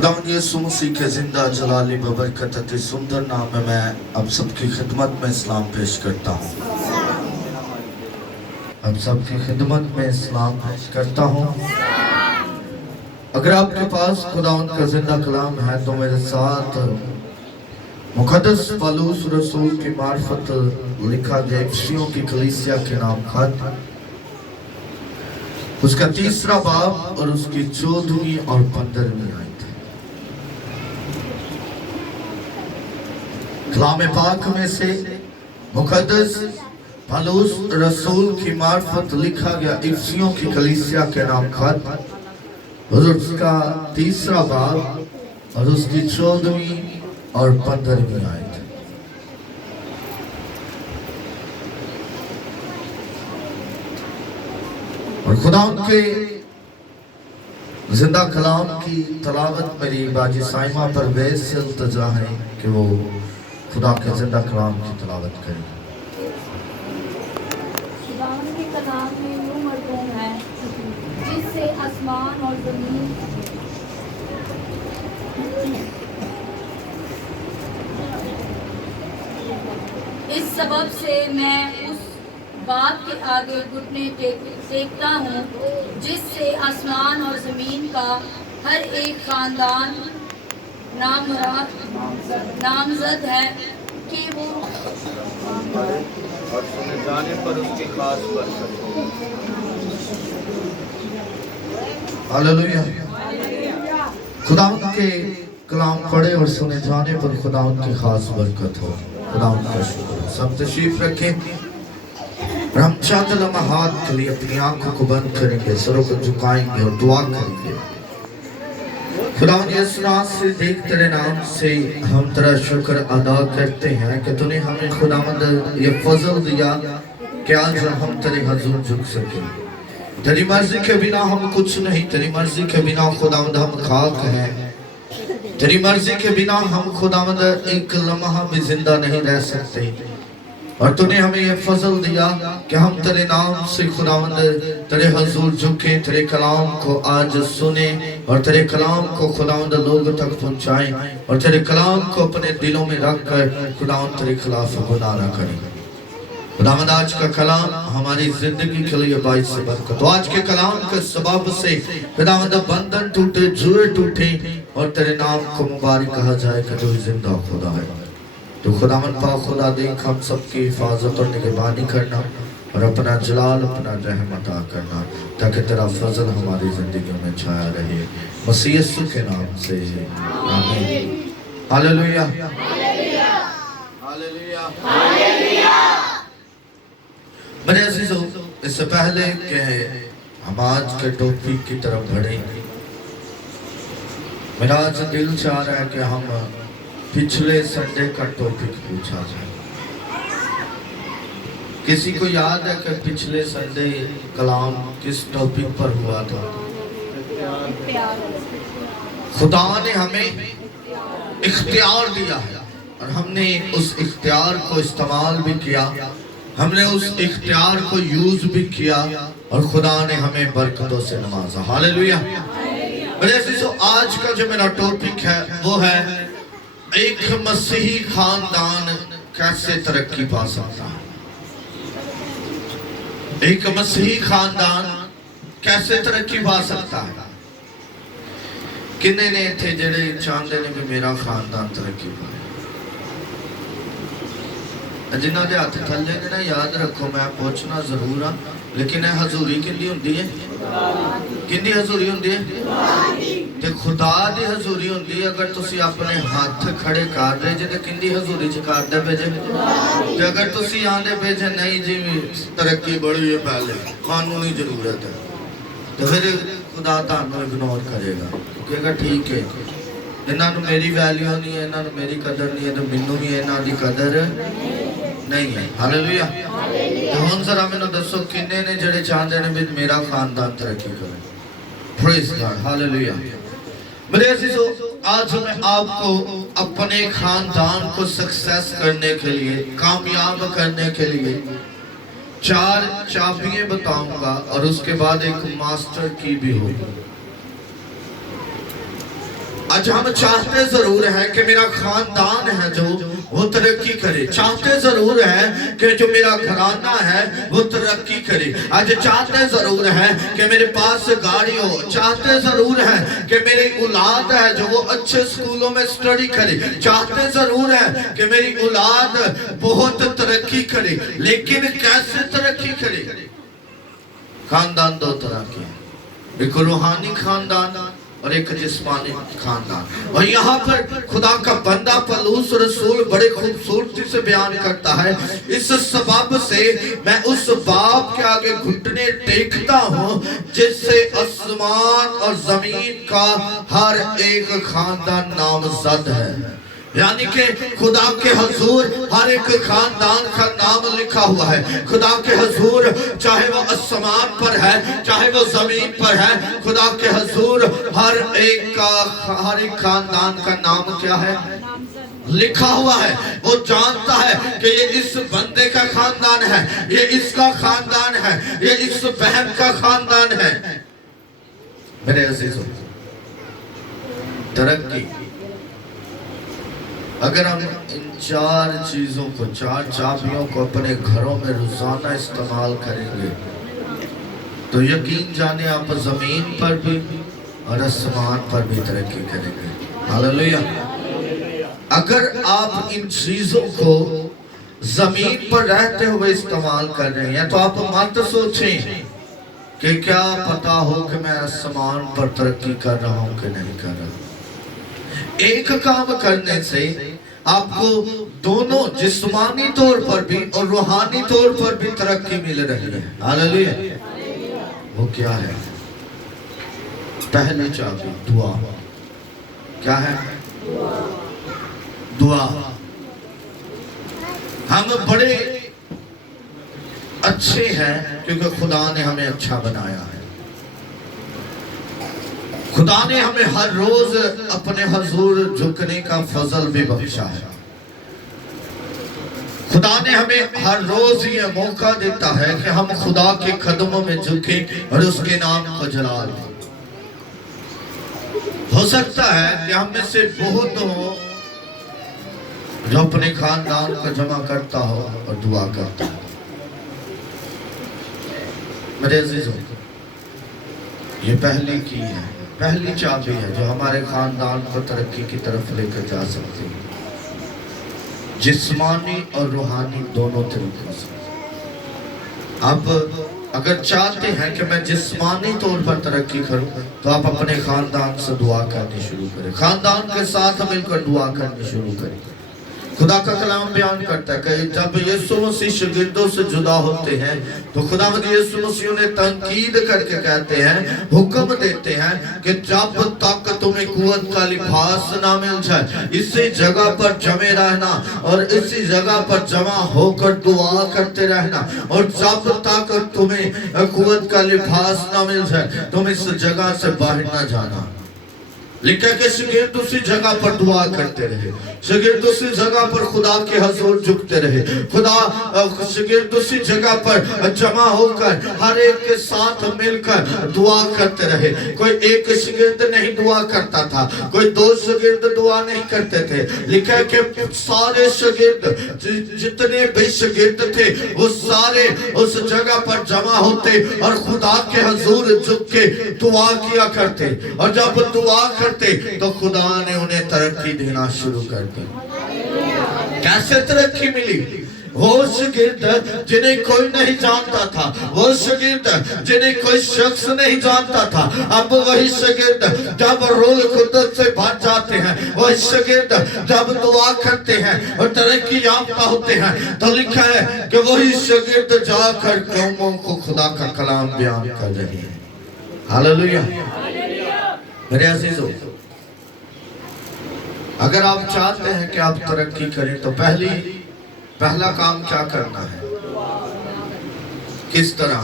खुदावंद यीशु मसीह के जिंदा जलाली बबरकत अति सुंदर नाम में मैं अब सबकी खिदमत में इस्लाम पेश करता हूँ। अब सबकी खिदमत में इस्लाम पेश करता हूँ। अगर आपके पास खुदावंद का जिंदा कलाम है तो मेरे साथ मुक़द्दस पौलुस रसूल की मार्फत लिखा गया इफिसियों की कलीसिया के नाम खत, उसका 3 बाब और उसकी 14वीं और 15वीं आयत। कलाम पाक में से मुक़द्दस पौलुस रसूल की मार्फत लिखा गया इफिसियों की कलीसिया के नाम खत, उसका 3 बाब और उसकी 14वीं और 15वीं आयत। और खुदा के जिंदा कलाम की तलावत मेरी बाजी साइमा पर बेस से इल्तिजा है कि वो खुदा के जिंदा कलाम की तलावत करें। खुदा के कलाम में यूं मरहूम है जिससे आसमान और ज़मीन इस सबब से मैं उस बात के आगे घुटने टेकता हूँ जिससे आसमान और ज़मीन का हर एक खानदान नामजद है कि वो और सुने जाने पर उसकी खास बरकत हो। हालेलुया। खुदावंद के कलाम पढ़े और सुने जाने पर खुदावंद की खास बरकत हो। खुदावंद का शुक्र। सब तशरीफ रखें। हम चंद लम्हात के लिए अपनी आंखों को बंद करेंगे, सरों को झुकाएंगे और दुआ करेंगे। खुदावंद यीशु से देख तेरे नाम से हम तेरा शुक्र अदा करते हैं कि तूने हमें खुदावंद ये फजल दिया कि आज हम तेरे हजूर झुक सके। तेरी मर्जी के बिना हम कुछ नहीं, तेरी मर्जी के बिना खुदावंद हम खाक हैं, तेरी मर्जी के बिना हम खुदावंद एक लम्हा भी जिंदा नहीं रह सकते। और तूने हमें ये फजल दिया कि हम तेरे नाम से खुदावंद तेरे हजूर झुके, तेरे कलाम को आज सुने और तेरे कलाम को खुदावंद लोगों तक पहुंचाएं और तेरे कलाम को अपने दिलों में रखकर खुदावंद तेरे खिलाफ गुनाह न करें। खुदावंद आज का कलाम हमारी जिंदगी के लिए बाइस से बरकत। तो आज के कलाम के सबब से खुदावंद बंधन टूटे, जुए टूटे और तेरे नाम को मुबारक कहा जाए कि तू जिंदा खुदा है। तो खुदावंद पाक खुदा देख हम सबकी हिफाजत और निगहबानी करना और अपना जलाल, अपना रहम अता करना ताकि तेरा फजल हमारी जिंदगी में छाया रहे। मसीह यीशु के नाम से आमीन। Hallelujah, hallelujah, hallelujah. मेरे अजीजों, इससे पहले कि हम आज के टॉपिक की तरफ बढ़ें, मेरा आज दिल चाह रहा है कि हम पिछले संडे का टॉपिक पूछा जाए। किसी को याद है कि पिछले संडे कलाम किस टॉपिक पर हुआ था? खुदा ने हमें इख्तियार दिया है और हमने उस इख्तियार को इस्तेमाल भी किया, हमने उस इख्तियार को यूज भी किया और खुदा ने हमें बरकतों से नवाजा। हालेलुया। आज का जो मेरा टॉपिक है वो है एक मसीही खानदान कैसे तरक्की पा सकता है। एक मसीही खानदान कैसे तरक्की पा सकता है। किन्ने ने थे जेड़े चाहते ने भी मेरा खानदान तरक्की पाए? जिन्हों के हाथ थले ने ना, याद रखो मैं पूछना जरूर हाँ, लेकिन हजूरी किंदी हुंदी है? किंदी हजूरी हुंदी है? ते खुदा दी हजूरी हुंदी है। अगर तुसी अपने हाथ खड़े कर रहे जे ते किंदी हजूरी च करदे पे जे? ते अगर तुसी आंदे पे जे नहीं जी तरक्की बड़ी है, पहले कानूनी जरूरत है, तो फिर खुदा तुहानू इग्नोर करेगा क्योंकि अगर ठीक है इन्हां नू मेरी वैल्यू नहीं है, इन्हां नू मेरी कदर नहीं है, तो मैनू भी इन्हां दी कदर नहीं है। हालेलुया। तो हुण जरा मैनू दसो किन्ने ने जेड़े चाहते ने भी मेरा खानदान तरक्की करे? Praise God, hallelujah. मेरे अजीजों, आज मैं आपको अपने खानदान को सक्सेस करने के लिए, कामयाब करने के लिए 4 चाबियां बताऊंगा और उसके बाद एक मास्टर की भी होगी। आज हम चाहते जरूर हैं कि मेरा खानदान है जो वो तरक्की करे, चाहते जरूर है कि जो मेरा घराना है वो तरक्की करे, आज चाहते जरूर है कि मेरे पास गाड़ी हो, चाहते जरूर है कि मेरी औलाद है जो वो अच्छे स्कूलों में स्टडी करे, चाहते जरूर है कि मेरी औलाद बहुत तरक्की करे। लेकिन कैसे तरक्की करे? खानदान दो तरह के हैं, एक रूहानी खानदान और एक जिस्मानी खानदान। और यहाँ पर खुदा का बंदा पौलुस रसूल बड़े खूबसूरती से बयान करता है, इस सबब से मैं उस बाप के आगे घुटने टेकता हूँ जिससे आसमान और जमीन का हर एक खानदान नामजद है। यानी कि खुदा के हुजूर हर एक खानदान का नाम लिखा हुआ है। खुदा के हुजूर चाहे वो आसमान पर है चाहे वो जमीन पर है, खुदा के हुजूर हर एक खानदान का नाम क्या है? लिखा हुआ है। वो जानता है कि ये इस बंदे का खानदान है, ये इसका खानदान है, ये इस बहन का खानदान है। मेरे अजीजों, तरक्की अगर हम इन चार चीजों को, चार चाबियों को अपने घरों में रोजाना इस्तेमाल करेंगे तो यकीन जाने आप जमीन पर भी और आसमान पर भी तरक्की करेंगे। हालेलुया। अगर आप इन चीजों को जमीन पर रहते हुए इस्तेमाल कर रहे हैं तो आप मत सोचें कि क्या पता हो कि मैं आसमान पर तरक्की कर रहा हूं कि नहीं कर रहा। एक काम करने से आपको दोनों जिस्मानी तौर पर भी और रूहानी तौर पर भी तरक्की मिल रही है। हालेलुया। वो क्या है? पहली चाबी दुआ। क्या है? दुआ। हम बड़े अच्छे हैं क्योंकि खुदा ने हमें अच्छा बनाया है। खुदा ने हमें हर रोज अपने हुजूर झुकने का फजल भी बख्शा है। खुदा ने हमें हर रोज ये मौका देता है कि हम खुदा के कदमों में झुकें और उसके नाम को जला लें। हो सकता है कि हम में से बहुत हो जो अपने खानदान को जमा करता हो और दुआ करता हो। मेरे अजीजों, ये पहली की है, पहली चाबी है जो हमारे खानदान को तरक्की की तरफ लेकर जा सकती है, जिस्मानी और रूहानी दोनों तरीकों से। अब अगर चाहते हैं कि मैं जिस्मानी तौर पर तरक्की करूं तो आप अपने खानदान से दुआ करनी शुरू करें, खानदान के साथ मिलकर दुआ करनी शुरू करें। खुदा का कलाम बयान करता है कि जब यीशु मसीह शागिर्दों से जुदा होते हैं तो खुदावंद यीशु मसीह ने तंकीद करके कहते हैं, हुक्म देते हैं कि जब तक तुम्हें कुव्वत का लिबास ना मिल जाए इसी जगह पर जमे रहना और इसी जगह पर जमा होकर दुआ करते रहना, और जब तक तुम्हें कुव्वत का लिबास ना मिल जाए तुम इस जगह से बाहर ना जाना। लिखा कि शागिर्द उसी जगह पर दुआ करते रहे, शागिर्द उसी जगह पर खुदा के हुजूर झुकते रहे, शागिर्द उसी जगह पर जमा होकर हर एक के साथ मिलकर दुआ करते रहे। कोई एक शागिर्द नहीं दुआ करता था, कोई दो शागिर्द दुआ नहीं करते थे। लिखा है कि सारे शागिर्द जितने भी शागिर्द थे वो सारे उस जगह पर जमा होते और खुदा के हुजूर झुक के दुआ किया करते, और जब दुआ तो खुदा ने उन्हें तरक्की देना शुरू कर दी। कैसे तरक्की मिली? वो शागिर्द जिन्हें कोई नहीं जानता था, वो शागिर्द जिन्हें कोई शख्स नहीं जानता था, अब वही शागिर्द जब रूह कुद्दस से भर जाते हैं, वही शागिर्द जब दुआ करते हैं और तरक्की याफ्ता होते हैं तो लिखा है कि वही शागिर्द जाकर कौमों को खुदा का कलाम बयान कर रहे हैं। हालेलुया। मेरे अजीजों, अगर आप चाहते हैं कि आप तरक्की करें तो पहला काम क्या करना है? किस तरह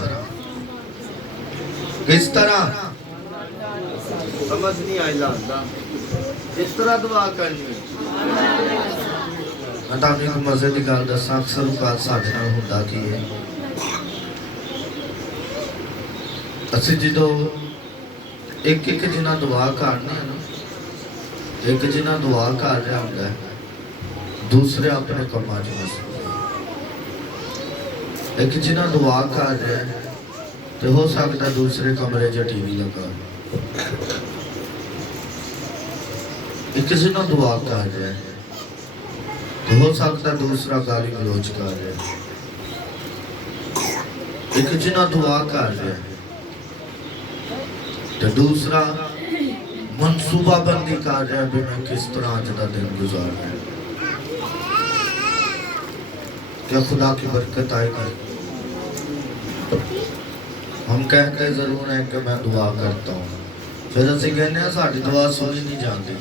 समझ नहीं आई लादा जिस तरह दुआ करनी। मैं तो मजे की गल दसा, अक्सर औकात साडे नाल हुंदा की है, असीं जदों एक जिन्ना दुआ करने ना ਇੱਕ ਜਿਹਨਾਂ ਦੁਆ ਕਰ ਰਿਹਾ ਹੁੰਦਾ ਹੈ, ਦੂਸਰੇ ਆਪਣੇ ਕੰਮਾਂ 'ਚ ਮਸਤ। ਇੱਕ ਜਿਹਨਾਂ ਦੁਆ ਕਰ ਰਿਹਾ ਹੈ ਤੇ ਹੋ ਸਕਦਾ ਦੂਸਰੇ ਕਮਰੇ 'ਚ ਟੀਵੀ ਲੱਗਾ। ਇੱਕ ਜਿਹਨਾਂ ਦੁਆ ਕਰ ਰਿਹਾ ਹੈ ਤੇ ਹੋ ਸਕਦਾ ਦੂਸਰਾ ਗਾਲੀ ਗਲੋਚ ਕਰ ਰਿਹਾ ਹੈ। ਇੱਕ ਜਿਹਨਾਂ ਦੁਆ ਕਰ ਰਿਹਾ ਹੈ ਤੇ ਦੂਸਰਾ منصوبہ بندی کر رہا ہے بھی میں کس طرح آج کا دن گزارنا ہے۔ کیا خدا کی برکت آئے گی؟ ہم کہتے ضرور ہیں کہ میں دعا کرتا ہوں، پھر اسی کہنے ہیں ساڑھی دعا سنی نہیں جاتی،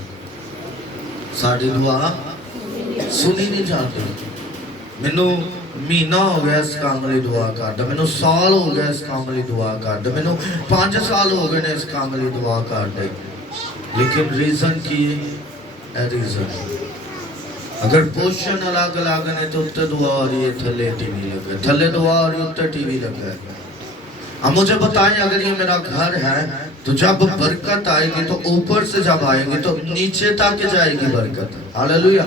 ساڑھی دعا سنی نہیں جاتی۔ مینوں مہینہ ہو گیا اس کام لی دعا کردا، مینوں سال ہو گیا اس کام لی دعا کردا، مینوں 5 سال ہو گئے نے اس کام لی دعا کردے، لیکن ریزن کی ہے ریزن اگر پوشن الگ الگ نے تو اتنے دعا ہو رہی ہے، تھلے ٹی وی لگا ہے، تھلے دعا ہو رہی ہے اتنے ٹی وی لگا ہے۔ اب مجھے بتائیں اگر یہ میرا گھر ہے تو جب برکت آئے گی تو اوپر سے جب آئے گی تو نیچے تک جائے گی برکت، ہاللویہ۔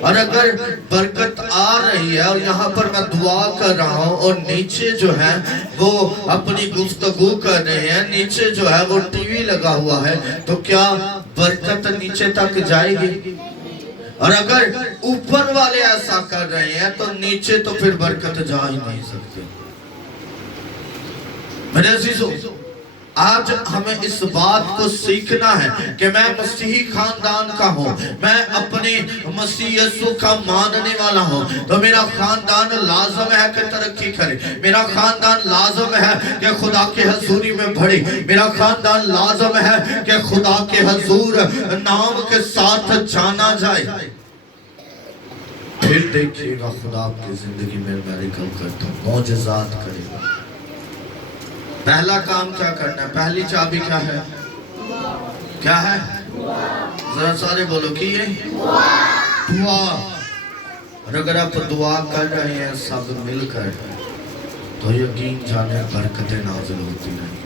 اور اگر برکت آ رہی ہے اور یہاں پر میں دعا کر رہا ہوں اور نیچے جو ہے وہ اپنی گفتگو کر رہے ہیں، نیچے جو ہے وہ ٹی وی لگا ہوا ہے، تو کیا برکت نیچے تک جائے گی؟ اور اگر اوپر والے ایسا کر رہے ہیں تو نیچے تو پھر برکت جا ہی نہیں سکتی۔ میرے عزیزو، آج ہمیں اس بات کو سیکھنا ہے کہ میں مسیحی خاندان کا ہوں، میں اپنے مسیح یسوع کا ماننے والا ہوں، تو میرا خاندان لازم ہے کہ ترقی کرے، میرا خاندان لازم ہے کہ خدا کے حضوری میں بڑھے، میرا خاندان لازم ہے کہ خدا کے حضور نام کے ساتھ جانا جائے۔ پھر دیکھئے گا خدا آپ کی زندگی میں میریکل کرتا ہوں، معجزات کرے گا۔ پہلا کام کیا کرنا ہے؟ پہلی چابی کیا ہے؟ کیا ہے؟ ذرا سارے بولو کہ یہ دعا۔ اور اگر آپ دعا کر رہے ہیں سب مل کر تو یقین جانے برکتیں نازل ہوتی رہیں،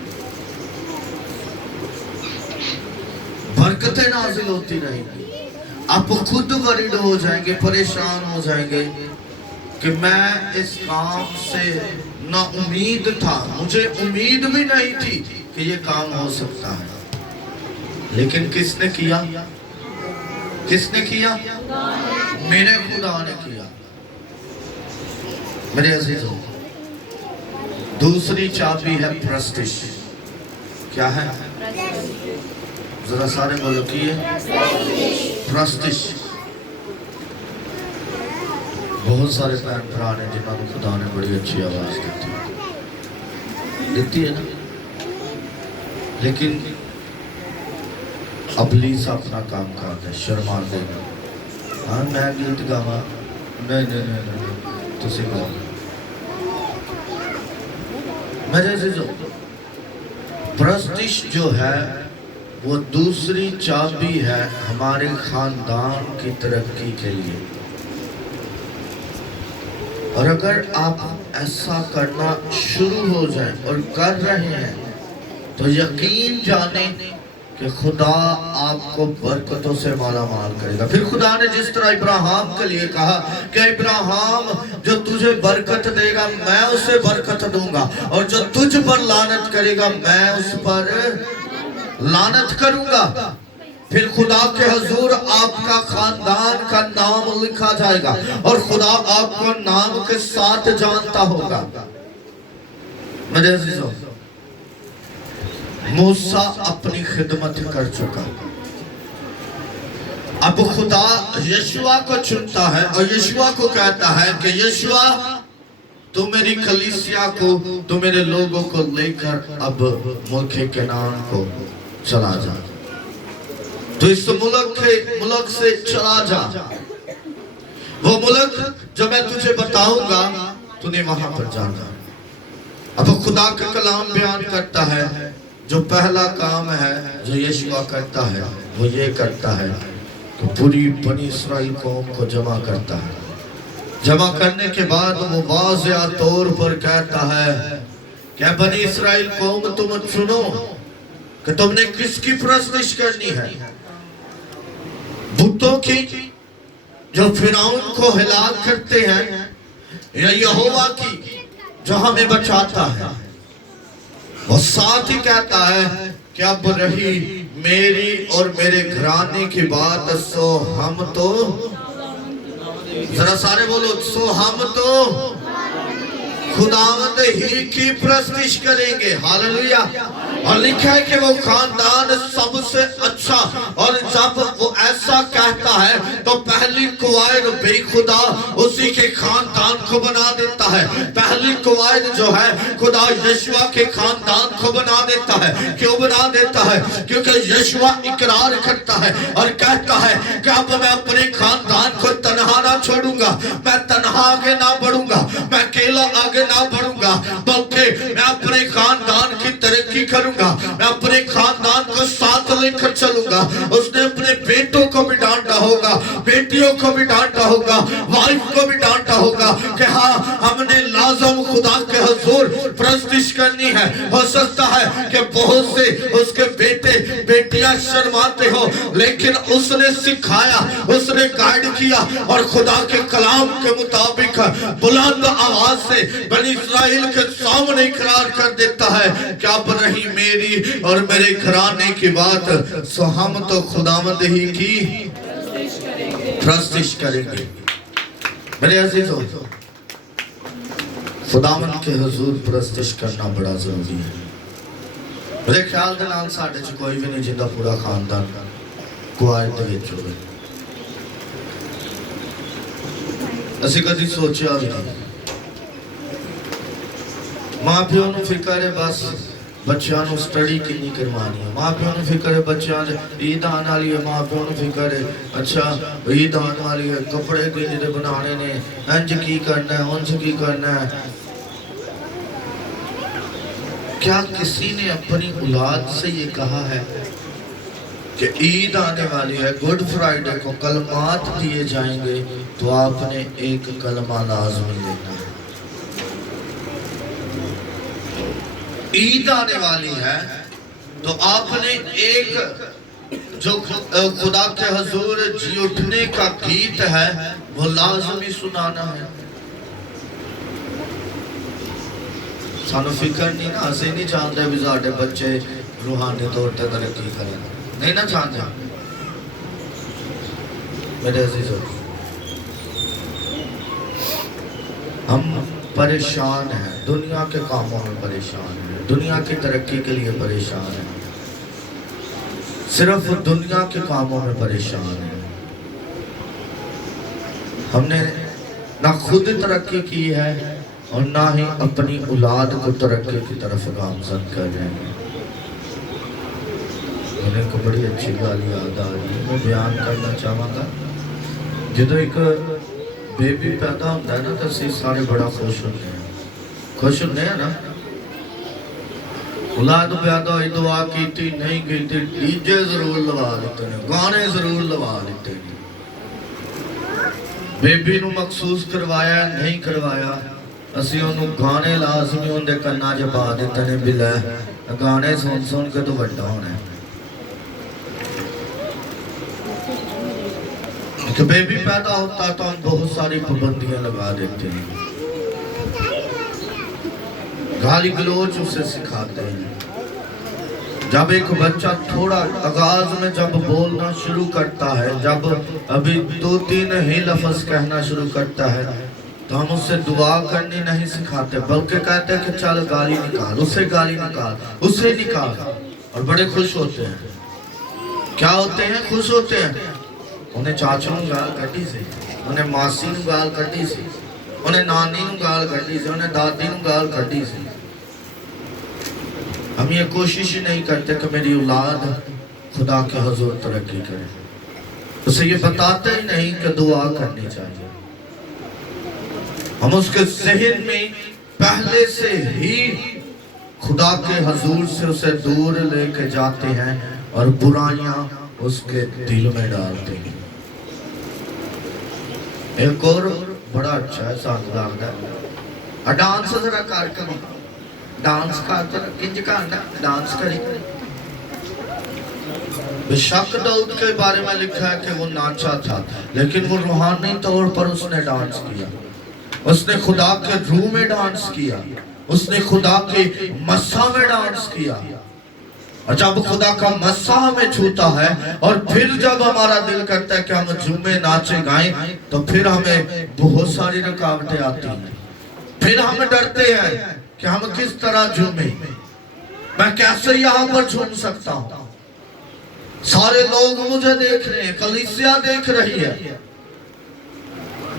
برکتیں نازل ہوتی رہیں گی۔ آپ خود ورڈ ہو جائیں گے، پریشان ہو جائیں گے کہ میں اس کام سے نا امید تھا، مجھے امید بھی نہیں تھی کہ یہ کام ہو سکتا ہے، لیکن کس نے کیا؟ کس نے کیا؟ میرے خدا نے کیا۔ میرے عزیزوں، دوسری چابی ہے پرستش۔ کیا ہے؟ ذرا سارے بولو کہ یہ پرستش۔ بہت سارے بہن بھرا نے جنہوں نے خدا نے بڑی اچھی آواز دیتی ہے نا، لیکن ابلیس اپنا کام کرتا ہے، شرما دے گا، ہاں میں گیت گاوا، نہیں تسی گاؤ۔ میرے عزیزو، پرستش جو ہے وہ دوسری چابی ہے ہمارے خاندان کی ترقی کے لیے۔ اور اگر آپ ایسا کرنا شروع ہو جائیں اور کر رہے ہیں تو یقین جانیں کہ خدا آپ کو برکتوں سے مالا مال کرے گا۔ پھر خدا نے جس طرح ابراہیم کے لیے کہا کہ ابراہیم جو تجھے برکت دے گا میں اسے برکت دوں گا، اور جو تجھ پر لعنت کرے گا میں اس پر لعنت کروں گا۔ پھر خدا کے حضور آپ کا خاندان کا نام لکھا جائے گا اور خدا آپ کو نام کے ساتھ جانتا ہوگا۔ میرے عزیزوں، موسیٰ اپنی خدمت کر چکا، اب خدا یشوع کو چنتا ہے اور یشوع کو کہتا ہے کہ یشوع تو میری کلیسیا کو، تو میرے لوگوں کو لے کر اب ملک کنعان کو چلا جا، تو اس ملک سے چلا جا، وہ ملک جو میں تجھے بتاؤں گا تو نے وہاں پر جانا۔ اب خدا کا کلام بیان کرتا ہے جو پہلا کام ہے جو یشوع کرتا ہے وہ یہ کرتا ہے کہ پوری بنی اسرائیل قوم کو جمع کرتا ہے۔ جمع کرنے کے بعد وہ واضح طور پر کہتا ہے کہ بنی اسرائیل قوم تم سنو کہ تم نے کس کی پرستش کرنی ہے۔ बुतों की जो फिरौन को हिलाक करते हैं, या यहोवा की जो हमें बचाता है। वो साथ ही कहता है कि अब रही मेरी और मेरे घराने की बात, सो हम तो, जरा सारे बोलो, सो हम तो खुदावंद ही की प्रस्तिश करेंगे। हालेलुया। और लिखा है कि वो खानदान सबसे अच्छा, और जब वो ऐसा कहता है तो पहली कुवायद बेखुदा उसी के खानदान को बना देता है। पहली कुवायद जो है खुदा यशुआ के खानदान को बना देता है। क्यों बना देता है? क्योंकि यशुआ इकरार करता है और कहता है कि अब मैं अपने खानदान को तन्हा ना छोड़ूंगा, मैं तन्हा आगे ना बढ़ूंगा, मैं अकेला आगे ना बढ़ूंगा, बल्कि मैं अपने खानदान की तरक्की करूंगा, मैं अपने खानदान को साथ लेकर चलूंगा। उसने अपने बेटों को भी डांटा होगा, बेटियों को भी डांटा होगा, वाइफ को भी डांटा होगा कि हाँ, हमने लाजम खुदा के हुजूर प्रस्तिश करनी है। हो सकता है कि बहुत से उसके बेटे बेटियां शर्माते हो, लेकिन उसने सिखाया, उसने गाइड किया और खुदा के कलाम के मुताबिक बुलंद आवाज से बनी इस्राएल के सामने इकरार कर देता है कि अब रही मेरी और मेरे घराने की बात, सो हम तो खुदावंद ही की प्रस्तिश करेंगे। मेरे अजीजों, खुदावंद के हुजूर प्रस्तिश करना बड़ा जरूरी है। मेरे ख्याल दे नाल साडे च कोई भी नहीं जिंदा पूरा खानदान कुआयत दे विच होवे। ਅਸੀਂ ਕਦੀ ਸੋਚਿਆ ਵੀ ਨਹੀਂ। ਮਾਂ ਪਿਓ ਨੂੰ ਫਿਕਰ ਹੈ ਬਸ ਬੱਚਿਆਂ ਨੂੰ ਸਟੱਡੀ ਕਿੰਨੀ ਕਰਵਾਉਣੀ ਹੈ, ਮਾਂ ਪਿਓ ਨੂੰ ਫਿਕਰ ਹੈ ਬੱਚਿਆਂ ਦੇ ਈਦ ਆਉਣ ਵਾਲੀ ਹੈ, ਮਾਂ ਪਿਓ ਨੂੰ ਫਿਕਰ ਹੈ ਅੱਛਾ ਈਦ ਆਉਣ ਵਾਲੀ ਹੈ, ਕੱਪੜੇ ਕਿਹੜੇ ਬਣਾਉਣੇ ਨੇ, ਇੰਜ ਕੀ ਕਰਨਾ ਹੈ, ਉਂਝ ਕੀ ਕਰਨਾ है। क्या किसी ने अपनी औलाद से ये कहा है कि ईद आने वाली है, गुड फ्राइडे को कलमात दिए जाएंगे, तो आपने एक कलमा लाज़मी लेना है। ईद आने वाली है तो आपने एक जो खुदा के हुजूर जी उठने का गीत है वो लाज़मी सुनाना है। सानू फिक्र नहीं ना, असी नहीं चाहते भी साडे बच्चे रूहानी तौर पर तरक्की करें, नहीं ना चाहते। मेरे अजीजों, हम परेशान हैं, दुनिया के कामों में परेशान हैं, दुनिया की तरक्की के लिए परेशान हैं, सिर्फ दुनिया के कामों में परेशान हैं। हमने ना खुद तरक्की की है और ना ही अपनी औलाद को तरक्की की तरफ गामजन कर रहे हैं। मुझे को बड़ी अच्छी गल याद आ रही है, मैं बयान करना चाहूँगा। जो एक बेबी पैदा होता है ना तो असी सारे बड़ा खुश होते हैं, खुश होते हैं ना। औलाद पैदा हुई, दुआ की नहीं की, डीजे जरूर लवा देते हैं, गाने जरूर लवा देते हैं। बेबी नू मखसूस करवाया नहीं करवाया, ਅਸੀਂ ਉਹਨੂੰ ਗਾਣੇ ਲਾਜ਼ਮੀ ਉਹਦੇ ਕੰਨਾਂ 'ਚ ਪਾ ਦਿੱਤੇ ਨੇ ਵੀ ਲੈ ਗਾਣੇ ਸੁਣ ਸੁਣ ਕੇ ਤੂੰ ਵੱਡਾ ਹੋਣਾ। एक बेबी पैदा होता तो हम बहुत सारी पाबंदियां लगा देते हैं, गाली गलौज उसे सिखाते हैं। जब एक बच्चा थोड़ा आगाज में जब बोलना शुरू करता है, जब अभी 2-3 ही लफ्ज कहना शुरू करता है, तो हम उससे दुआ करनी नहीं सिखाते, बल्कि कहते हैं कि चल गाली निकाल, उससे गाली निकाल, उससे निकाल, और बड़े खुश होते हैं। क्या होते हैं? खुश होते हैं। उन्हें चाचू नूं गाल कड्डी सी, उन्हें मासी नूं गाल कड्डी सी, उन्हें नानी नूं गाल कड्डी सी, उन्हें दादी नूं गाल कड्डी सी। हम ये कोशिश ही नहीं करते कि मेरी औलाद खुदा के हुजूर तरक्की करे, उसे ये बताते ही नहीं कि दुआ करनी चाहिए। हम उसके ज़हन में पहले से ही खुदा के हुजूर से उसे दूर लेके जाते हैं और बुराइयां उसके दिल में डालते हैं। एक और बड़ा अच्छा है, साथ लगता है डांस जरा कर डांस कर किंज करना, डांस करी बेशक दाऊद के बारे में लिखा है कि वो नाचा था, लेकिन वो रूहानी तौर पर उसने डांस किया, उसने खुदा के रूह में डांस किया, उसने खुदा के मस्सा में डांस किया। और जब खुदा का मस्सा हमें छूता है और फिर जब हमारा दिल करता है कि हम जुम्मे नाचे गाएं, तो फिर हमें बहुत सारी रुकावटें आती हैं। फिर हम डरते हैं कि हम किस तरह झूमे, मैं कैसे यहाँ पर झूम सकता हूँ, सारे लोग मुझे देख रहे हैं, कलीसिया देख रही है।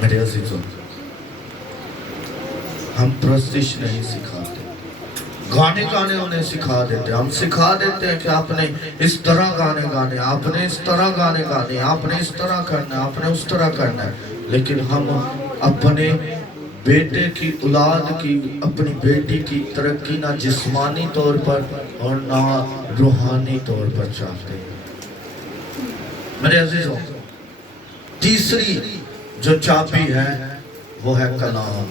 मेरे अजीजों, हम प्रस्तिश नहीं सिखाते, गाने गाने उन्हें सिखा देते, हम सिखा देते हैं कि आपने इस तरह गाने गाने, आपने इस तरह गाने गाने, आपने इस तरह करना है, आपने उस तरह करना है। लेकिन हम अपने बेटे की औलाद की, अपनी बेटी की तरक्की ना जिस्मानी तौर पर और ना रूहानी तौर पर चाहते हैं। मेरे अजीजों, तीसरी जो चाबी है वो है कलाम।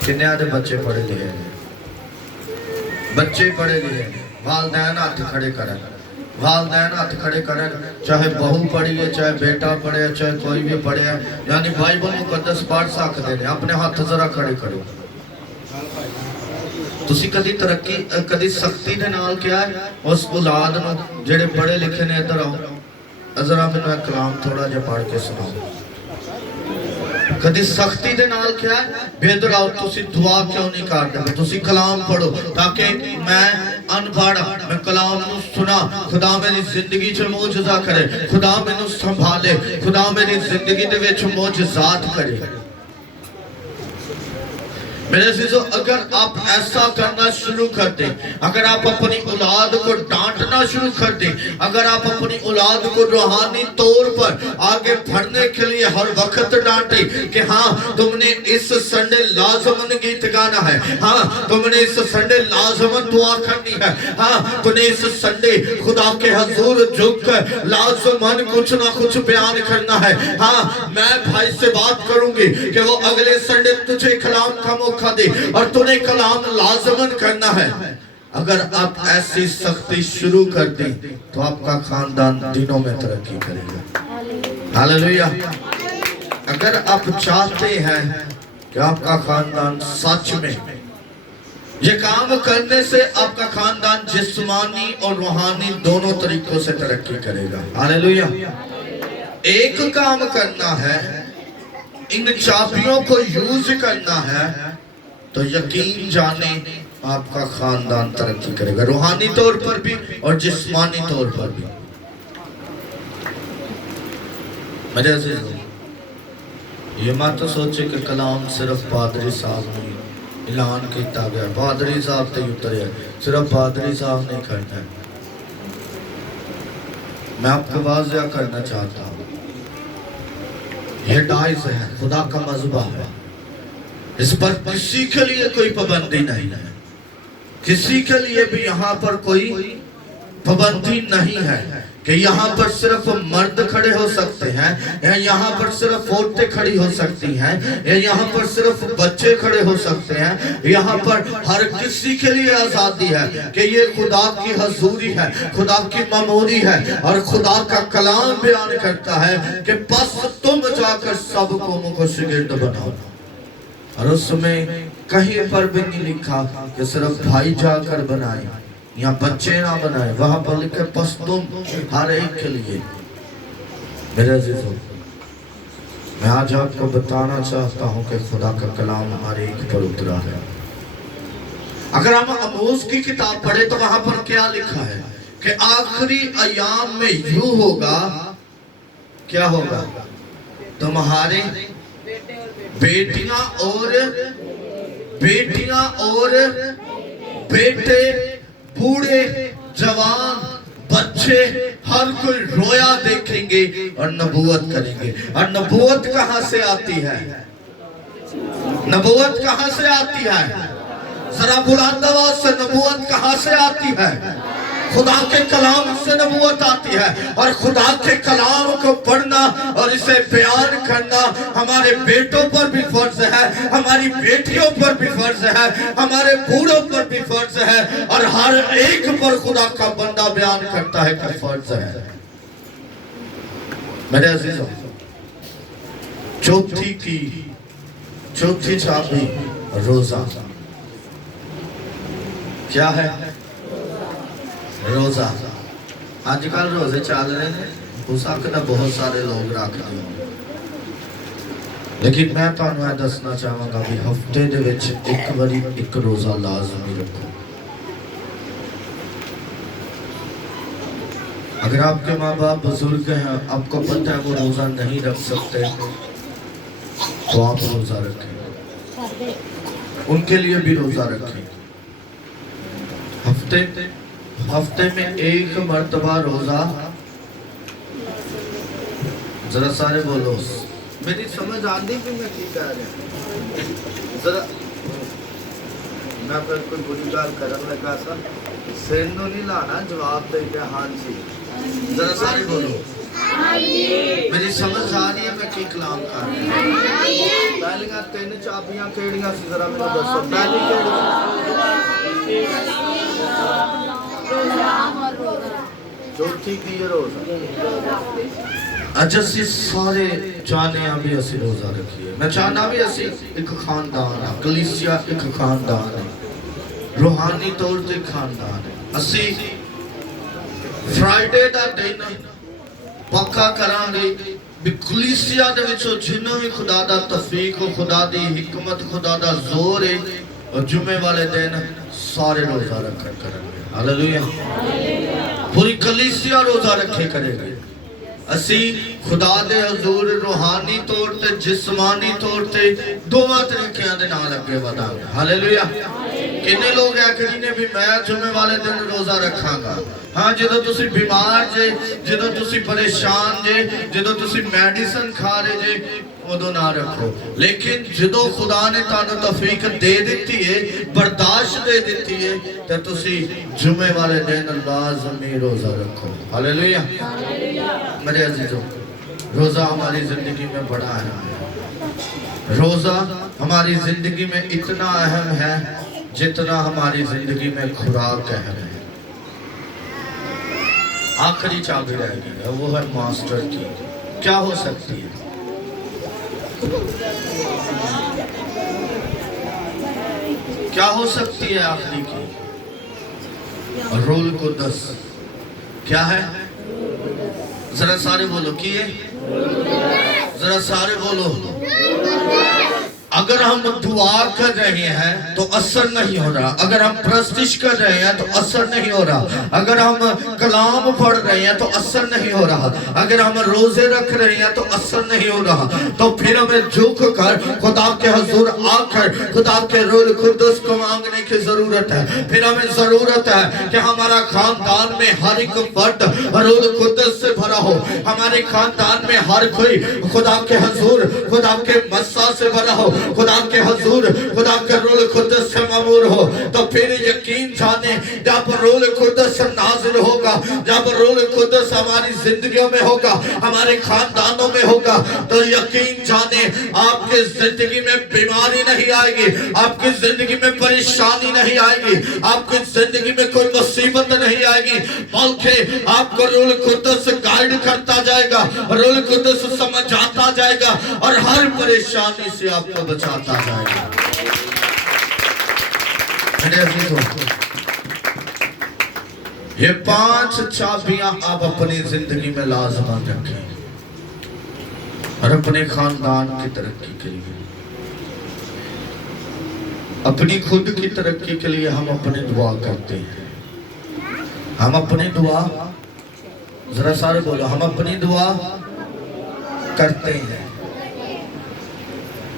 किन्ने दे बच्चे पढ़े लिखे हैं, बच्चे पढ़े लिखे हैं, वालदैन हाथ खड़े करें, वालदैन हाथ खड़े करें, चाहे बहू पढ़ी है, चाहे बेटा पढ़े है, चाहे कोई भी पढ़े है, यानी बाइबल मुकद्दस पढ़ सकते हैं। अपने हाथ जरा खड़े करो। ਤੁਸੀਂ ਕਦੀ ਤਰੱਕੀ ਕਦੀ ਸਖਤੀ ਦੇ ਨਾਲ ਕਿਹਾ ਉਸ ਔਲਾਦ ਨੂੰ ਜਿਹੜੇ ਪੜ੍ਹੇ ਲਿਖੇ ਨੇ, ਇੱਧਰ ਆਓ ਜ਼ਰਾ ਮੈਨੂੰ ਇਹ ਕਲਾਮ ਥੋੜਾ ਜਿਹਾ ਪੜ੍ਹ ਕੇ ਸੁਣਾਓ। कदी सख्ती दे नाल क्या है, बेहतर आओ तुसी दुआ क्यों नहीं करते, तुसी कलाम पढ़ो ताकि मैं अनपढ़ मैं कलाम नू सुना, खुदा मेरी जिंदगी च मौजूदा करे, खुदा मैनू संभाले, खुदा मेरी जिंदगी दे विच मौजूदात करे। मेरे अजीजों, अगर आप ऐसा करना शुरू कर दें, अगर आप अपनी औलाद को डांटना शुरू कर दें, अगर आप अपनी औलाद को रूहानी तौर पर आगे बढ़ने के लिए हर वक्त डांटे कि हाँ तुमने इस संडे लाजमन गीत गाना है, हाँ तुमने इस संडे लाजमन दुआ करनी है, हाँ तुमने इस संडे खुदा के हजूर झुक कर लाजमन कुछ ना कुछ बयान करना है, हाँ मैं भाई से बात करूंगी कि वो अगले संडे तुझे कलाम का मौका दे और तूने कलाम लाजमन करना है। अगर आप ऐसी सख्ती शुरू कर दें तो आपका खानदान दिनों में तरक्की करेगा। हालेलुया। अगर आप चाहते हैं कि आपका खानदान सच में ये काम करने से आपका खानदान जिस्मानी और रूहानी दोनों तरीकों से तरक्की करेगा। हालेलुया। एक काम करना है, इन चाबियों को यूज करना है, तो यकीन जाने आपका खानदान तरक्की करेगा, रूहानी तौर पर भी और जिस्मानी तौर पर भी। मेरे अजीजों, ये मत सोचे कि कलाम सिर्फ पादरी साहब ने ऐलान किया गया, पादरी साहब ते उतरे, सिर्फ पादरी साहब ने करना है। मैं आपको वाज़िया करना चाहता हूँ, ये डाइस है, खुदा का मज़बा है, इस पर किसी के लिए कोई पाबंदी नहीं है, किसी के लिए भी यहाँ पर कोई पाबंदी नहीं है कि यहाँ पर सिर्फ मर्द खड़े हो सकते हैं, या यहाँ पर सिर्फ औरतें खड़ी हो सकती हैं, या यहाँ पर सिर्फ बच्चे खड़े हो सकते हैं। यहाँ पर हर किसी के लिए आज़ादी है कि ये खुदा की हजूरी है, खुदा की मामूरी है, और खुदा का कलाम बयान करता है कि बस तुम जाकर सब कौमों को शागिर्द बनाओ। और उसमें कहीं पर भी नहीं लिखा कि सिर्फ भाई जाकर बनाए या बच्चे ना बनाए, वहां पर लिखा बस तुम हर एक के लिए। मेरे अजीजों, मैं आज आपको बताना चाहता हूं कि खुदा का कलाम हर एक पर उतरा है। अगर हम आमोस की किताब पढ़े तो वहां पर क्या लिखा है कि आखिरी अयाम में यूं होगा, क्या होगा, तुम्हारे बेटियां और बेटे, बूढ़े, जवान, बच्चे, हर कोई रोया देखेंगे और नबूवत करेंगे। और नबूवत कहां से आती है? नबूवत कहां से आती है? जरा बुलंद आवाज से, नबूवत कहां से आती है? खुदा के कलाम से नबूवत आती है, और खुदा के कलाम को पढ़ना और इसे बयान करना हमारे बेटों पर भी फर्ज है, हमारी बेटियों पर भी फर्ज है, हमारे बूढ़ों पर भी फर्ज है, और हर एक पर खुदा का बंदा बयान करता है कि फर्ज है। मेरे अजीजों, चौथी चाबी रोजा। क्या है? रोजा। आजकल रोजे चल रहे हैं, हो सकता बहुत सारे लोग रखते हो, लेकिन मैं तुहानू यह दसना चाहांगा भी हफ्ते दे विच एक बारी एक रोजा लाजमी रखो। अगर आपके माँ बाप बुजुर्ग हैं, आपको पता है वो रोजा नहीं रख सकते, तो आप रोजा रखें, उनके लिए भी रोजा रखें। हफ्ते में एक मर्तबा रोजा, जरा सारे बोलो, मेरी समझ आती भी मैं की कह रहा, जरा मैं फिर कोई बुरी गल करन लगा सा, सिर नूं नहीं लाना, जवाब दे के हाँ जी, जरा सारे बोलो मेरी समझ आ रही है मैं की कलाम कर रहा हूं। पहलियां 3 चाबियां केड़ियां सी, जरा मैनूं दसो, पहली केड़ी? चौथी की है रोजा। अज असी सारे चाहते हैं भी असी रोजा रखिए। मैं चाहना भी असी एक खानदान है, कलीसिया एक खानदान है, रूहानी तौर ते खानदान है। असी फ्राइडे दा दिन पक्का करांगे भी कलीसिया दे विचों जिन्हों भी खुदा दा तौफीक, खुदा दी हिकमत, खुदा दा जोर है, और जुमे वाले दिन सारे रोजा रखा करेंगे। हालेलुया। पूरी कलीसिया रोजा रखे करेगी। असी खुदा दे हजूर रूहानी तौर ते जिस्मानी तौर ते दोवां तरीकिਆਂ ਦੇ ਨਾਲ ਅੱਗੇ ਵਧਾਂਗੇ। हालेलुया। किन्ने लोग आखरी ने भी मैं जुमे वाले दिन रोजा रखांगा? हाँ, ਜਦੋਂ ਤੁਸੀਂ बीमार जे, ਜਦੋਂ ਤੁਸੀਂ परेशान जे, ਜਦੋਂ ਤੁਸੀਂ मेडिसिन खा रहे जे, उदों ना रखो। लेकिन जदों खुदा ने तुहानू तौफीक दे दिती है, बर्दाश्त दे दिती है, तो तुसी जुमे वाले दिन लाज़मी रोजा रखो। हालेलुया। मेरे अजीजों, रोजा हमारी जिंदगी में बड़ा अहम है। रोजा हमारी जिंदगी में इतना अहम है जितना हमारी जिंदगी में खुराक अहम है। आखिरी चाबी रहेगी, वो है मास्टर की। क्या हो सकती है? क्या हो सकती है आखिरी की? रूल कुद्दस। क्या है? जरा सारे बोलो की है? जरा सारे बोलो। अगर हम दुआ कर रहे हैं तो असर नहीं हो रहा, अगर हम प्रस्तिश कर रहे हैं तो असर नहीं हो रहा, अगर हम कलाम पढ़ रहे हैं तो असर नहीं हो रहा, अगर हम रोजे रख रहे हैं तो असर नहीं हो रहा, तो फिर हमें झुक कर खुदा के हुजूर आकर खुदा के रूह कुद्दस को मांगने की जरूरत है। फिर हमें जरूरत है कि हमारा खानदान में हर एक फर्द रूह कुद्दस से भरा हो, हमारे खानदान में हर कोई खुदा के हुजूर, खुदा के मस्सा से भरा हो, खुदा के हुजूर, खुदा के रूह कुद्दस से मामूर हो। तो फिर यकीन जाने जब रूह कुद्दस नाज़िल होगा, जब रूह कुद्दस हमारी जिंदगियों में होगा, हमारे खानदानों में होगा, तो यकीन जाने आपके जिंदगी में बीमारी नहीं आएगी, आपकी जिंदगी में परेशानी नहीं आएगी, आपकी जिंदगी में कोई मुसीबत नहीं आएगी, बल्कि आपको रूह कुद्दस गाइड करता जाएगा, रूह कुद्दस समझाता जाएगा और हर परेशानी से आपको बचाता जाएगा। ये 5 चाबियां आप अपनी जिंदगी में लाजमन रखें और अपने खानदान की तरक्की के लिए, अपनी खुद की तरक्की के लिए हम अपनी दुआ करते हैं। हम अपनी दुआ, जरा सारे बोलो, हम अपनी दुआ करते हैं।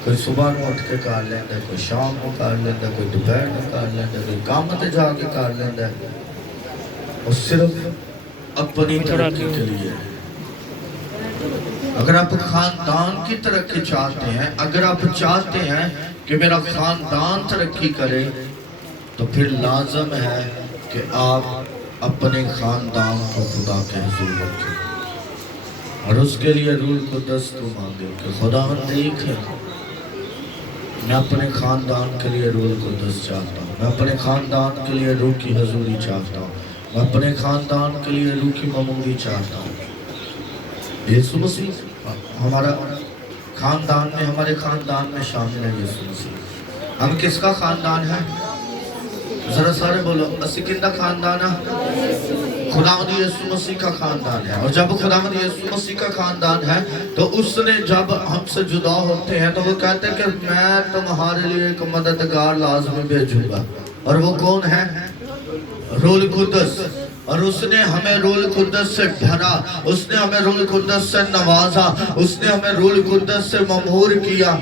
कोई सुबह को उठ के कर लेंदा, कोई शाम को कर लेंदा, कोई दोपहर को कर लेंदा, कोई काम ते जाके कर लेंदा, और सिर्फ अपनी तरक्की के लिए। अगर आप खानदान की तरक्की चाहते हैं, अगर आप चाहते हैं कि मेरा खानदान तरक्की करे, तो फिर लाजम है कि आप अपने खानदान को खुदा के हुजूर रखे और उसके लिए रूह कुद्दस को मांगे कि खुदावंद एक है। मैं अपने खानदान के लिए रूह कुद्दस चाहता हूँ, मैं अपने खानदान के लिए रूह की हजूरी चाहता हूँ, मैं अपने खानदान के लिए रूह की ममूरी चाहता हूँ। यीशु मसीह हमारा खानदान में, हमारे खानदान में शामिल है यीशु मसीह। हम किसका खानदान है? जरा सारे बोलो, असी किंदा खानदान है? खुदावंद यीशु मसीह का खानदान है। और जब खुदावंद यीशु मसीह का खानदान है तो उसने जब हमसे जुदा होते हैं तो वो कहते हैं कि मैं तुम्हारे लिए एक मददगार लाजमी भेजूंगा। और वो कौन है? रूह कुद्दस। और उसने हमें रूह कुद्दस से भरा, उसने हमें रूह कुद्दस से नवाजा, उसने हमें रूह कुद्दस से ममहूर किया,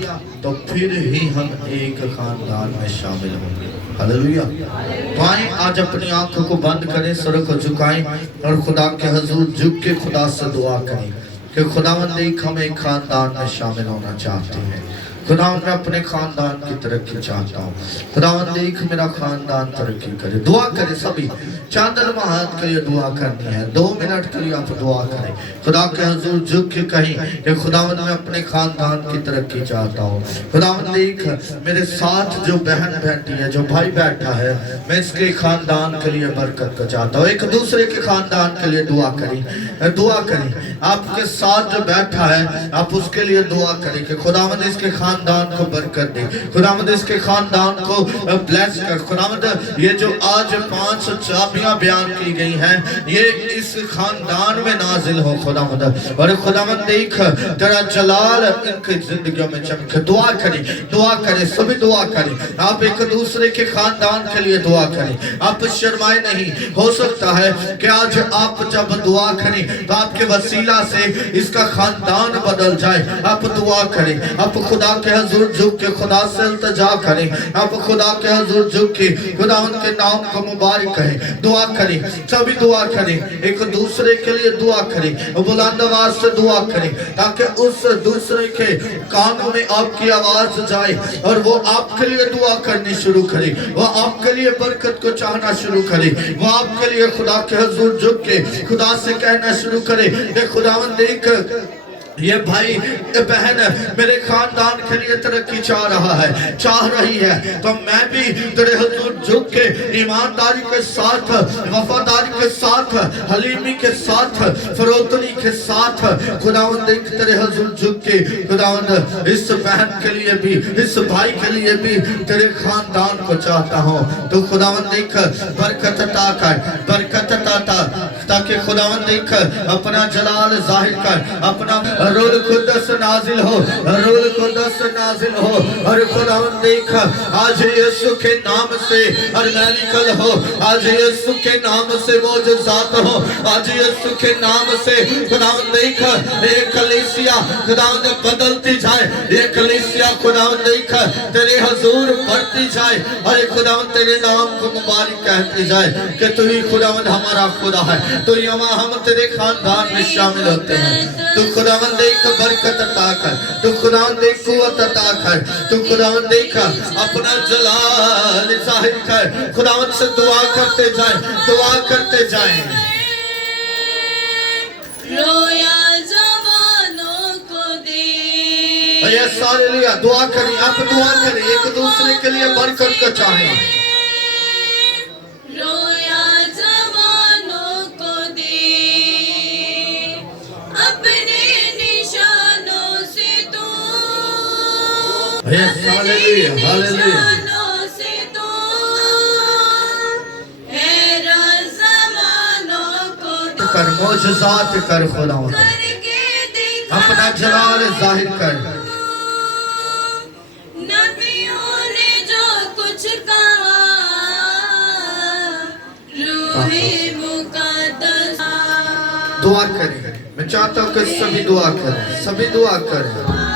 तो फिर ही हम एक खानदान में शामिल होंगे। हालेलुया। तो आए आज अपनी आंखों को बंद करें, सर को झुकाएं और खुदा के हुजूर झुक के खुदा से दुआ करें कि खुदावंद एक हम एक खानदान में शामिल होना चाहते हैं। खुदावंद मैं अपने खानदान की तरक्की चाहता हूँ। खुदावंद एक मेरा खानदान तरक्की करे। दुआ करें सभी, चादर हाथ के लिए दुआ करनी है। 2 मिनट के लिए आप दुआ करें, खुदा के हुजूर झुक के कहें कि खुदावंद मैं अपने खानदान की तरक्की चाहता हूँ। खुदावंद एक मेरे साथ जो बहन बैठी है, जो भाई बैठा है, मैं इसके खानदान के लिए बरकत को चाहता हूँ। एक दूसरे के खानदान के लिए दुआ करें, दुआ करें। आपके साथ जो बैठा है आप उसके लिए दुआ करें कि खुदावंद इसके खानदान को बरकत दे, खुदावंद इसके खानदान को ब्लेस कर। खुदावंद ये जो आज 5 चाबियां बयान की गई हैं ये इस खानदान में नाजिल हो खुदावंद। और खुदावंद देख तेरा जलाल इनकी जिंदगियों में चमके। दुआ करें, दुआ करें, सभी दुआ करें। आप एक दूसरे के खानदान के लिए दुआ करें, आप शर्माए नहीं। हो सकता है कि आज आप जब दुआ करें तो आपके वसीला से इसका खानदान बदल जाए। आप दुआ करें, आप खुदा के हुजूर झुक के खुदा से इल्तिजा करें, आप खुदा के हुजूर झुक के खुदावंद के नाम को मुबारक कहें। दुआ करें, सभी दुआ करें, एक दूसरे के लिए दुआ करें, बुलंद आवाज से दुआ करें ताकि उस दूसरे के कानों में आपकी आवाज जाए और वो आपके लिए दुआ करनी शुरू करे, वो आपके लिए बरकत को चाहना शुरू करे, वो आपके लिए खुदा के हुजूर झुक के खुदा से कहना शुरू करे कि खुदावंद देख ये भाई ये बहन मेरे खानदान के लिए तरक्की चाह रहा है, चाह रही है, तो मैं भी तेरे हुजूर झुक के ईमानदारी के साथ, वफादारी के साथ, हलीमी के साथ, फरोतनी के साथ खुदावंद तेरे हुजूर झुक के खुदावंद इस बहन के लिए भी, इस भाई के लिए भी तेरे खानदान को चाहता हूँ। तो खुदावंद देख बरकत अता कर, बरकत अता ताकि खुदावंद देख अपना जलाल जाहिर कर, अपना रूह कुद्दस नाजिल हो, रूह कुद्दस नाजिल हो। और खुदावंद देख आज यीशु के नाम से हर मेडिकल हो, आज यीशु के नाम से मौजूदात हो, आज यीशु के नाम से खुदावंद देख ये कलीसिया खुदावंद बदलती जाए, ये कलीसिया खुदावंद देख तेरे हुजूर बढ़ती जाए और खुदावंद तेरे नाम को मुबारक कहती जाए कि तू ही खुदावंद हमारा खुदा है, तो हम तेरे खानदान में शामिल होते हैं। तो खुदावंद देख बरकत अता कर, तो खुदावंद देख कुव्वत अता कर, तो खुदावंद देख अपना जलाल जाहिर कर। खुदावंद से दुआ करते जाए, दुआ करते जाए। रोया जवानों को दे। ये सारे लिया दुआ करें, आप दुआ करें, एक दूसरे के लिए बरकत को चाहें। Yes, hallelujah, hallelujah. कर मौजज़ात कर खुदावंद, अपना जलाल जाहिर कर। नबियों ने जो कुछ कहा रूहे मुक़द्दस। दुआ करें, मैं चाहता हूँ कि सभी दुआ करें, सभी दुआ करें।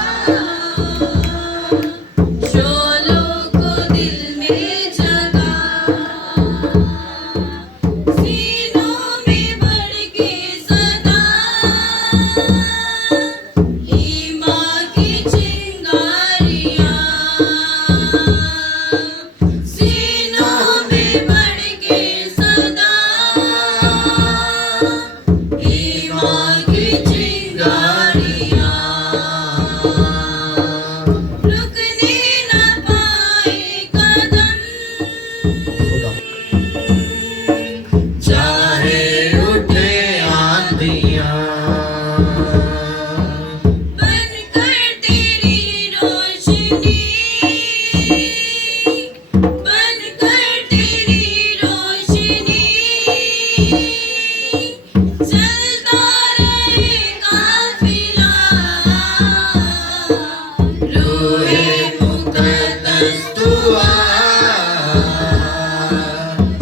हुआ,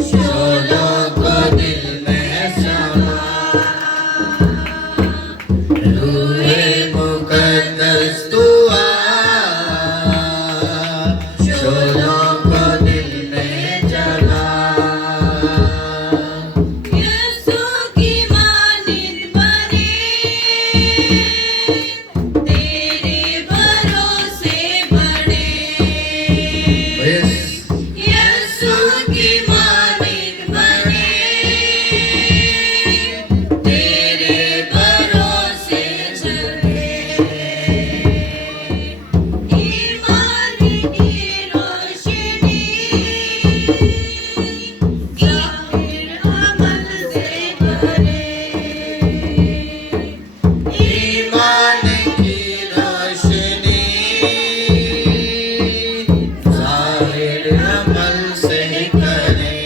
शोलों को दिल में समा, रूहे मुकद्दस तू आ, शोलों को दिल में जला। यीशु की मानिंद बने, तेरे भरोसे बने। यीशु की मानिंद बने, तेरे भरोसे चले। ईमान की रोशनी ज़ाहिर अमल से करे। ईमान की रोशनी ज़ाहिर अमल से करे।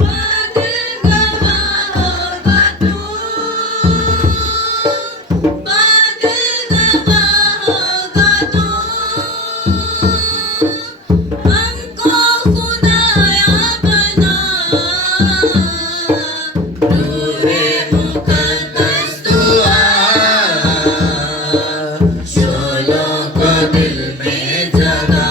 बादल गवाह होगा तू, बादल गवाह होगा तू, हमको खुदाया बना। रूहे मुकद्दस तू आ, शोलों को दिल में जला।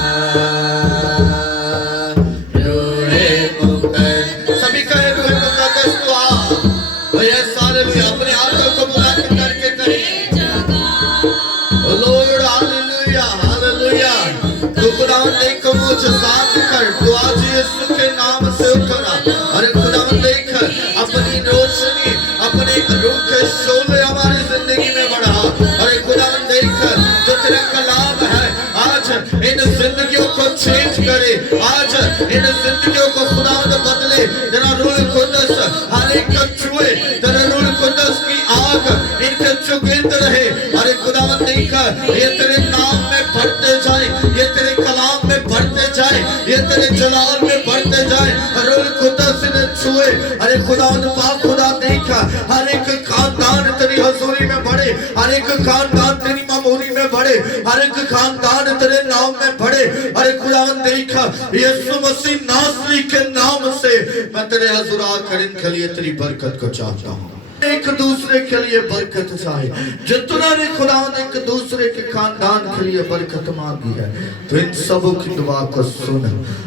रूहे मुकद्दस, सभी कहे रूहे मुकद्दस तू आ। और ये सारे भी अपने हाथों को बुलंद करके करें, ओ लॉर्ड, हालेलुया, हालेलुया। तू खुदावंद देख मुझे साथ कर, तू आज यीशु के नाम से उठना। अरे खुदावंद देख अपनी रोशनी, अपने रूह के शोले हमारी जिंदगी में बढ़ा। अरे खुदावंद देख जो तेरा कलाम है आज इन जिंदगियों को चेंज करे, आज इन जिंदगियों को खुदावंद बदले। तेरा रूह कुदस हर एक को छुए, तेरा रूह कुदस की आग इनके चुगित रहे। अरे खुदावंद देख ये तेरे नाम में बढ़ते जाए, ये तेरे कलाम में बढ़ते जाए, ये तेरे जलाल में बढ़ते जाए। रूह कुदस ने छुए। अरे खुदावंद पाक खुदा देख हर एक खानदान तेरी हजूरी में बढ़े, हर एक खानदान तेरी मामूरी में बढ़े, हर एक खानदान तेरे नाम में बढ़े। अरे खुदावंद देख यीशु मसीह नासरी के नाम से मैं तेरे हजूर आकर इनके लिए तेरी बरकत को चाहता हूँ। एक दूसरे के लिए बरकत चाहे, जितना ने खुदावंद एक दूसरे के खानदान के लिए बरकत मांगी है, तो इन सबों की दुआ को सुन।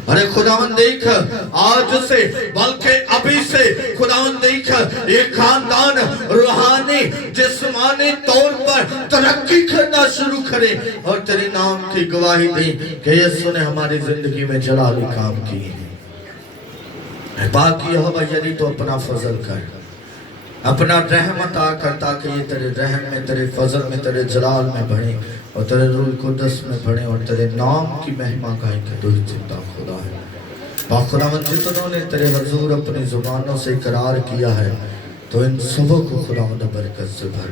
अरे खुदावंद देख आज से बल्कि अभी से खुदावंद देख ये खानदान रूहानी जिस्मानी तौर पर तरक्की करना शुरू करे और तेरे नाम की गवाही दे कि यीशु ने हमारी जिंदगी में जलाली काम किए हैं। बाकी यदि तो अपना फजल कर, अपना रहमत आकर, ताकि ये तेरे रहम में, तेरे फजल में, तेरे जलाल में बढ़े और तेरे रूह कुदस में बढ़े और तेरे नाम की महिमा गाए कि तू जिंदा खुदा है। खुदावंद जितनों ने तेरे हजूर अपनी जुबानों से इकरार किया है, तो इन सबों को खुदावंद बरकत से भर,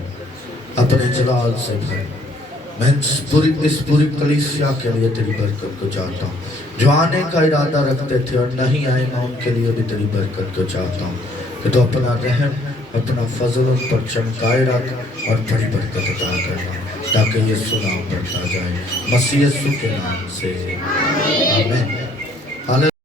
अपने जलाल से भर। मैं इस पूरी कलीसिया के लिए तेरी बरकत को चाहता हूँ। जो आने का इरादा रखते थे और नहीं आए, मैं उनके लिए भी तेरी बरकत को चाहता हूँ कि तू अपना रहम, अपना फजल उन पर चमकाए रख और बड़ी बरकत अता करना, ताकि ये सुनाम बढ़ता जाए। मसीह यीशु के नाम से आमीन।